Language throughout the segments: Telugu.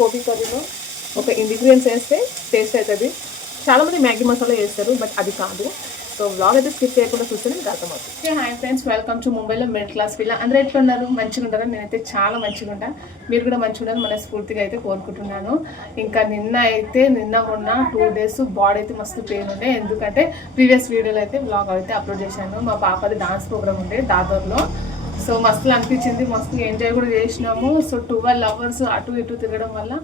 గోబీ కర్రీలో ఒక ఇంగ్రీడియంట్స్ వేస్తే టేస్ట్ అవుతుంది. చాలామంది మ్యాగీ మసాలా వేస్తారు, బట్ అది కాదు. సో వ్లాగ్ అయితే స్కిప్ చేయకుండా చూస్తే మీకు అర్థమవుతుంది. హాయ్ ఫ్రెండ్స్, వెల్కమ్ టు ముంబైలో మిడిల్ క్లాస్ పిల్ల. అందరూ ఎట్లా ఉన్నారు? మంచిగా ఉంటారా? నేనైతే చాలా మంచిగా ఉంటాను. మీరు కూడా మంచిగా ఉండాలని మనస్ఫూర్తిగా అయితే కోరుకుంటున్నాను. ఇంకా నిన్న మొన్న 2 days బాడీ అయితే మస్తు పెయిన్ ఉండే. ఎందుకంటే ప్రీవియస్ వీడియోలో అయితే వ్లాగ్ అయితే అప్లోడ్ చేశాను. మా పాపది డాన్స్ ప్రోగ్రామ్ ఉండే దాదర్లో. సో మస్తు అనిపించింది, మస్తు ఎంజాయ్ కూడా చేసినాము. సో 12 hours అటు ఇటు తిరగడం వల్ల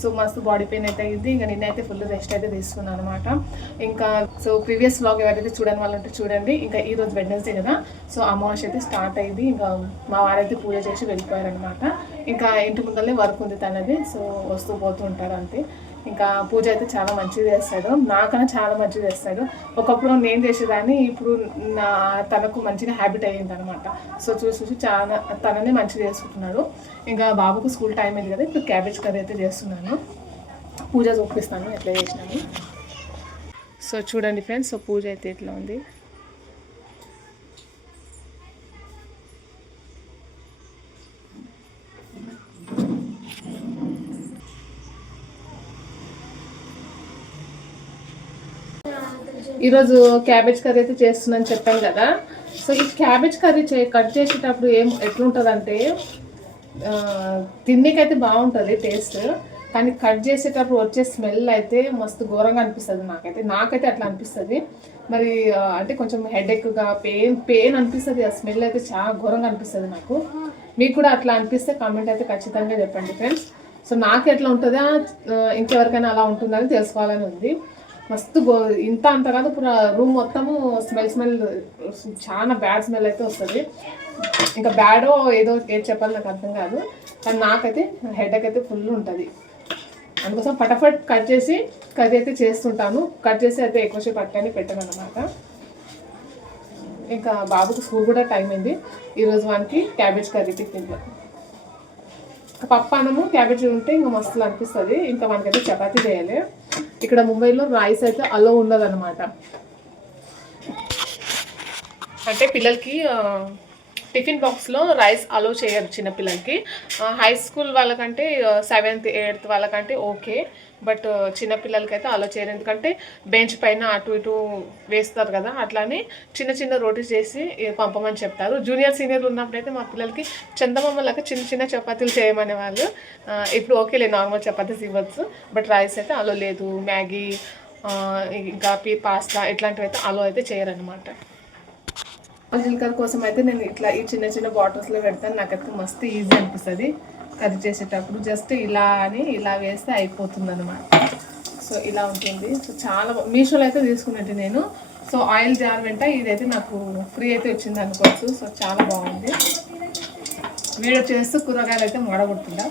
సో మస్తు బాడీ పెయిన్ అయితే అయింది. ఇంకా నిన్నైతే ఫుల్ రెస్ట్ అయితే తీసుకున్నాను అనమాట. ఇంకా సో ప్రీవియస్ వ్లాగ్ ఎవరైతే చూడని వాళ్ళు ఉంటే చూడండి. ఇంకా ఈరోజు వెడ్నెస్డే కదా, సో అమావాస్య అయితే స్టార్ట్ అయింది. ఇంకా మా వారైతే పూజ చేసి వెళ్ళిపోయారనమాట. ఇంకా ఇంటి ముందరనే వర్క్ ఉంది తనది, సో వస్తూ పోతూ ఉంటారు అంతే. ఇంకా పూజ అయితే చాలా మంచిగా చేస్తాడు, నాకన్నా చాలా మంచిగా చేస్తాడు. ఒకప్పుడు నేను చేసేదాన్ని, ఇప్పుడు తనకు మంచిగా హ్యాబిట్ అయ్యింది అనమాట. సో చూసి చాలా తననే మంచిగా చేసుకుంటున్నాడు. ఇంకా బాబుకు స్కూల్ టైం అయింది కదా, ఇప్పుడు క్యాబేజ్ కర్రీ అయితే చేస్తున్నాను. పూజ చూపిస్తాను ఎట్లా చేసినాను. సో చూడండి ఫ్రెండ్స్, సో పూజ అయితే ఎట్లా ఉంది. ఈరోజు క్యాబేజ్ కర్రీ అయితే చేస్తున్నాను చెప్పాను కదా. సో ఈ క్యాబేజ్ కర్రీ కట్ చేసేటప్పుడు ఎట్లుంటుందంటే తిన్నీకైతే బాగుంటుంది టేస్ట్, కానీ కట్ చేసేటప్పుడు వచ్చే స్మెల్ అయితే మస్తు ఘోరంగా అనిపిస్తుంది. నాకైతే అట్లా అనిపిస్తుంది. మరి అంటే కొంచెం హెడేక్గా పెయిన్ అనిపిస్తుంది. ఆ స్మెల్ అయితే చాలా ఘోరంగా అనిపిస్తుంది నాకు. మీకు కూడా అట్లా అనిపిస్తే కామెంట్ అయితే ఖచ్చితంగా చెప్పండి ఫ్రెండ్స్. సో నాకు ఎట్లా ఉంటుందా, ఇంకెవరికైనా అలా ఉంటుందని తెలుసుకోవాలని ఉంది. మస్తు అంత కాదు, ఇప్పుడు రూమ్ మొత్తము స్మెల్ చాలా బ్యాడ్ స్మెల్ అయితే వస్తుంది. ఇంకా బ్యాడో ఏది చెప్పాలి నాకు అర్థం కాదు, కానీ నాకైతే హెడేక్ అయితే ఫుల్ ఉంటుంది. అందుకోసం ఫటాఫట్ కట్ చేసి కర్రీ అయితే చేస్తుంటాను. కట్ చేసి అయితే ఎక్కువసేపు పట్టుకొని పెట్టాను అనమాట. ఇంకా బాబుకు స్కూల్ కూడా టైం అయింది. ఈరోజు వానికి క్యాబేజ్ కర్రీ టిఫిన్లో పప్పు అన్నము క్యాబేజ్ ఉంటే ఇంకా మస్తు అనిపిస్తుంది. ఇంకా మనకైతే చపాతీ చేయాలి. ఇక్కడ ముంబైలో రైస్ అయితే అలో ఉండదు అనమాట. అంటే పిల్లలకి టిఫిన్ బాక్స్లో రైస్ అలో చేయరు చిన్నపిల్లలకి. హై స్కూల్ వాళ్ళకంటే 7th 8th వాళ్ళకంటే ఓకే, బట్ చిన్నపిల్లలకైతే అలో చేయరు. ఎందుకంటే బెంచ్ పైన అటు ఇటు వేస్తారు కదా, అట్లానే చిన్న రోటీస్ చేసి పంపమని చెప్తారు. జూనియర్ సీనియర్లు ఉన్నప్పుడైతే మా పిల్లలకి చందమామలాగా చిన్న చపాతీలు చేయమనే వాళ్ళు. ఇప్పుడు ఓకేలే, నార్మల్ చపాతీస్ ఇవ్వచ్చు, బట్ రైస్ అయితే అలో లేదు. మ్యాగీ ఇంకా పాస్తా ఇట్లాంటివి అయితే అలో అయితే చేయరనమాట. జీలకర్ర కోసం అయితే నేను ఇట్లా ఈ చిన్న బాటిల్స్లో పెడతాను. నాకైతే మస్తు ఈజీ అనిపిస్తుంది కర్రీ చేసేటప్పుడు. జస్ట్ ఇలా వేస్తే అయిపోతుంది అనమాట. సో ఇలా ఉంటుంది. సో చాలా మీషోలో అయితే తీసుకున్నట్టు నేను. సో ఆయిల్ జార్ వెంట ఇదైతే నాకు ఫ్రీ అయితే వచ్చింది అనుకోవచ్చు. సో చాలా బాగుంది. వీడియో చేస్తూ కూరగాయలు అయితే మాడగొడుతుందా.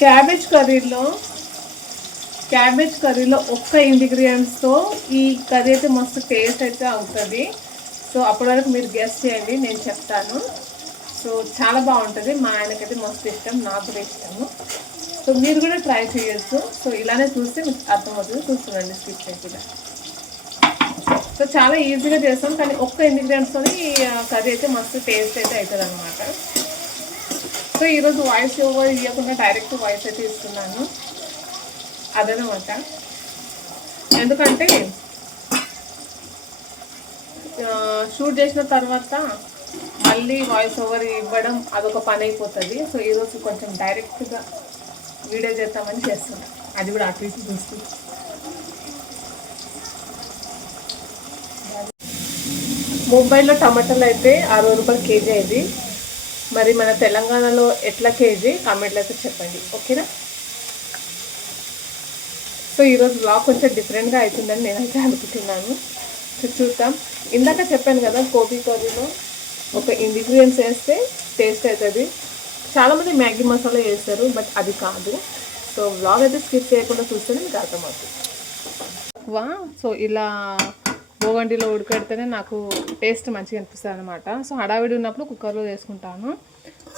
క్యాబేజ్ కర్రీలో ఒక్క ఇంగ్రీడియంట్స్తో ఈ కర్రీ అయితే మస్తు టేస్ట్ అయితే అవుతుంది. సో అప్పటి వరకు మీరు గెస్ చేయండి, నేను చెప్తాను. సో చాలా బాగుంటుంది. మా ఆయనకైతే మస్తు ఇష్టం, నాకు కూడా ఇష్టము. సో మీరు కూడా ట్రై చేయొచ్చు. సో ఇలానే చూస్తే మీకు అర్థమవుతుంది. చూస్తుండండి స్కిప్ చేయకుండా. సో చాలా ఈజీగా చేస్తాం, కానీ ఒక్క ఇంగ్రీడియంట్స్తో కర్రీ అయితే మస్తు టేస్ట్ అయితే అవుతుంది అనమాట. సో ఈరోజు వాయిస్ ఓవర్ ఇవ్వకుండా డైరెక్ట్ వాయిస్ అయితే ఇస్తున్నాను అదనమాట. ఎందుకంటే షూట్ చేసిన తర్వాత మళ్ళీ వాయిస్ ఓవర్ ఇవ్వడం అదొక పని అయిపోతుంది. సో ఈరోజు కొంచెం డైరెక్ట్గా వీడియో చేద్దామని చేస్తున్నాను. అది కూడా అటు ఇటు చూస్తూ. ముంబైలో టమాటాలు అయితే 60 రూపాయలు కేజీ అయింది. మరి మన తెలంగాణలో ఎట్లా కేజీ కామెంట్లో అయితే చెప్పండి, ఓకేనా. సో ఈరోజు బ్లాగ్ కొంచెం డిఫరెంట్గా అవుతుందని నేనైతే అనుకుంటున్నాను. చూద్దాం. ఇందాక చెప్పాను కదా, గోబీ కర్రీలో ఒక ఇంగ్రీడియంట్స్ వేస్తే టేస్ట్ అవుతుంది. చాలామంది మ్యాగీ మసాలా వేస్తారు, బట్ అది కాదు. సో వ్లాగ్ అయితే స్కిప్ చేయకుండా చూస్తేనే మీకు అర్థమవుతుంది. తక్కువ. సో ఇలా బోగండిలో ఉడకడితేనే నాకు టేస్ట్ మంచిగా అనిపిస్తుంది అనమాట. సో హడావిడి ఉన్నప్పుడు కుక్కర్లో చేసుకుంటాను.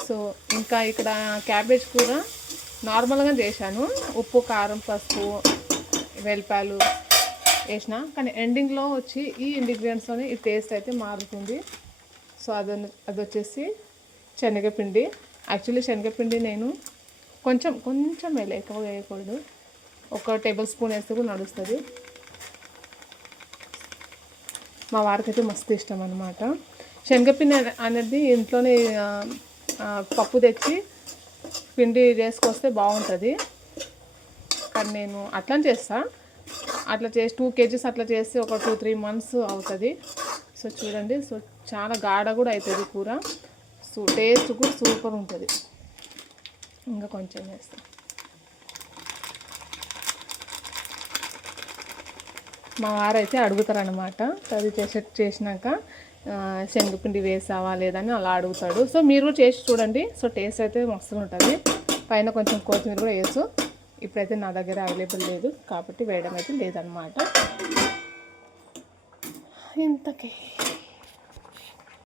సో ఇంకా ఇక్కడ క్యాబేజ్ కూర నార్మల్గా చేశాను. ఉప్పు, కారం, పసుపు, వెల్లిపాయలు వేసిన. కానీ ఎండింగ్లో వచ్చి ఈ ఇంగ్రీడియంట్స్తోనే ఈ టేస్ట్ అయితే మారుతుంది. సో అది వచ్చేసి శనగపిండి. యాక్చువల్లీ శనగపిండి నేను కొంచెం వేయాలి, ఎక్కువ వేయకూడదు. 1 టేబుల్ స్పూన్ వేస్తే కూడా నడుస్తుంది. మా వారికైతే మస్తు ఇష్టం అనమాట. శనగపిండి అనేది ఇంట్లోనే పప్పు తెచ్చి పిండి చేసుకొస్తే బాగుంటుంది. కానీ నేను అట్లా చేస్తాను. అట్లా చేసి 2 kgs అట్లా చేస్తే ఒక 2-3 months అవుతుంది. సో చూడండి, సో చాలా గాఢ కూడా అవుతుంది కూర. సో టేస్ట్ కూడా సూపర్ ఉంటుంది. ఇంకా కొంచెం వేస్తాం. మా వారైతే అడుగుతారనమాట, అది చేసినాక శనగపిండి వేసావా లేదని అలా అడుగుతాడు. సో మీరు కూడా చేసి చూడండి. సో టేస్ట్ అయితే మస్తు ఉంటుంది. పైన కొంచెం కొత్తిమీర కూడా వేసు. ఇప్పుడైతే నా దగ్గర అవైలబుల్ లేదు కాబట్టి వేయడం అయితే లేదనమాట. ఇంతకీ